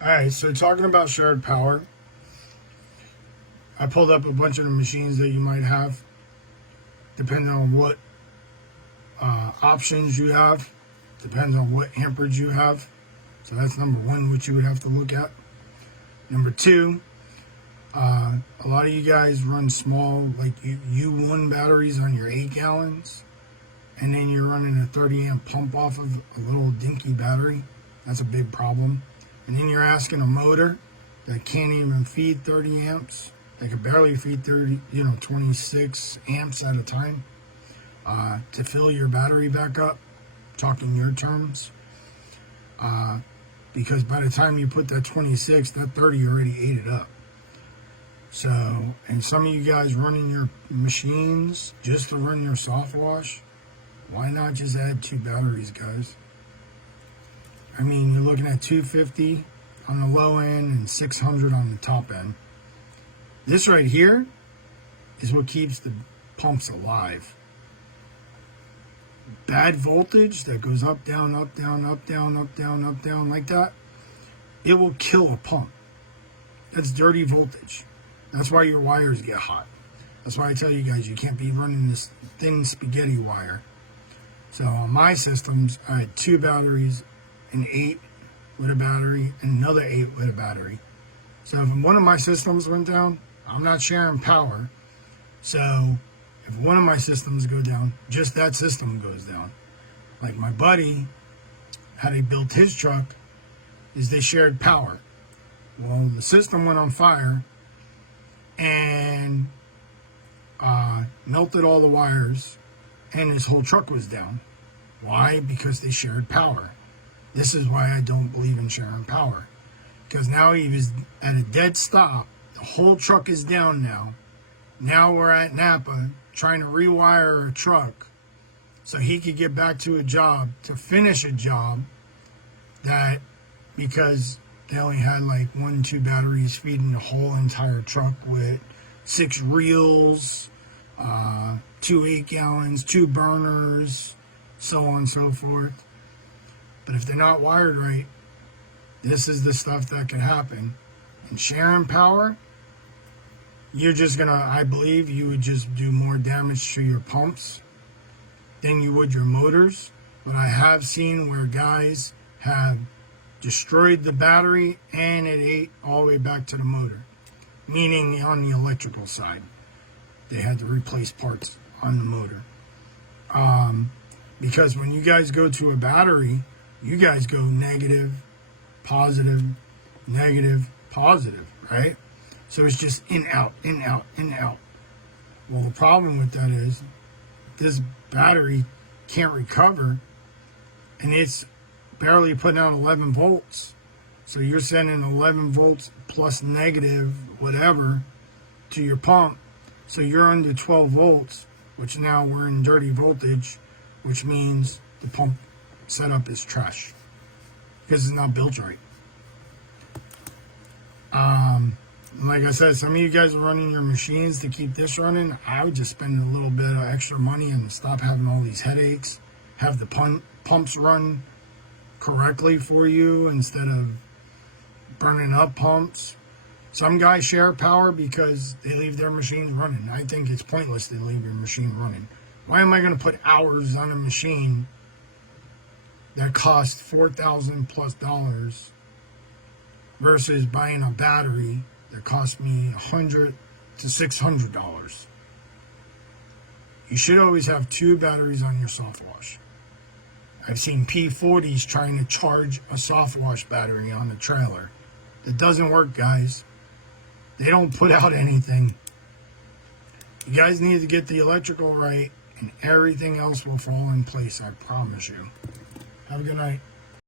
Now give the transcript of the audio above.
Alright, so talking about shared power, I pulled up a bunch of the machines that you might have, depending on what options you have, depends on what amperage you have. So that's number one, which you would have to look at. Number two, a lot of you guys run small, like U1 batteries on your 8 gallons, and then you're running a 30 amp pump off of a little dinky battery. That's a big problem. And then you're asking a motor that can't even feed 30 amps, that can barely feed 26 amps at a time, to fill your battery back up, talking your terms. Because by the time you put that 26, that 30 already ate it up. So, and some of you guys running your machines just to run your soft wash, why not just add 2 batteries, guys? I mean, you're looking at 250 on the low end and 600 on the top end. This right here is what keeps the pumps alive. Bad voltage that goes up, down, up, down, up, down, up, down, up, down, like that, it will kill a pump. That's dirty voltage. That's why your wires get hot. That's why I tell you guys, you can't be running this thin spaghetti wire. So on my systems, I had 2 batteries, an 8 with a battery, and another 8 with a battery. So if one of my systems went down, I'm not sharing power. So if one of my systems go down, just that system goes down. Like my buddy, how they built his truck is they shared power. Well, the system went on fire and melted all the wires, and his whole truck was down. Why? Because they shared power. This is why I don't believe in sharing power. Because now he was at a dead stop. The whole truck is down now. Now we're at Napa trying to rewire a truck so he could get back to a job, to finish a job that, because they only had like 1-2 batteries feeding the whole entire truck with 6 reels, 2 8 gallons, 2 burners, so on and so forth. But if they're not wired right, this is the stuff that can happen. And sharing power, you're just gonna, I believe you would just do more damage to your pumps than you would your motors. But I have seen where guys have destroyed the battery and it ate all the way back to the motor. Meaning on the electrical side, they had to replace parts on the motor. Because when you guys go to a battery, you guys go negative, positive, negative, positive, right? So it's just in, out, in, out, in, out. Well, the problem with that is this battery can't recover, and it's barely putting out 11 volts. So you're sending 11 volts plus negative whatever to your pump. So you're under 12 volts, which now we're in dirty voltage, which means the pump setup is trash because it's not built right. Like I said, some of you guys are running your machines to keep this running. I would just spend a little bit of extra money and stop having all these headaches. Have the pumps run correctly for you instead of burning up pumps. Some guys share power because they leave their machines running. I think it's pointless to leave your machine running. Why am I going to put hours on a machine that costs $4,000 plus versus buying a battery that cost me $100 to $600? You should always have 2 batteries on your soft wash. I've seen P40s trying to charge a soft wash battery on a trailer. It doesn't work, guys. They don't put out anything. You guys need to get the electrical right, and everything else will fall in place, I promise you. Have a good night.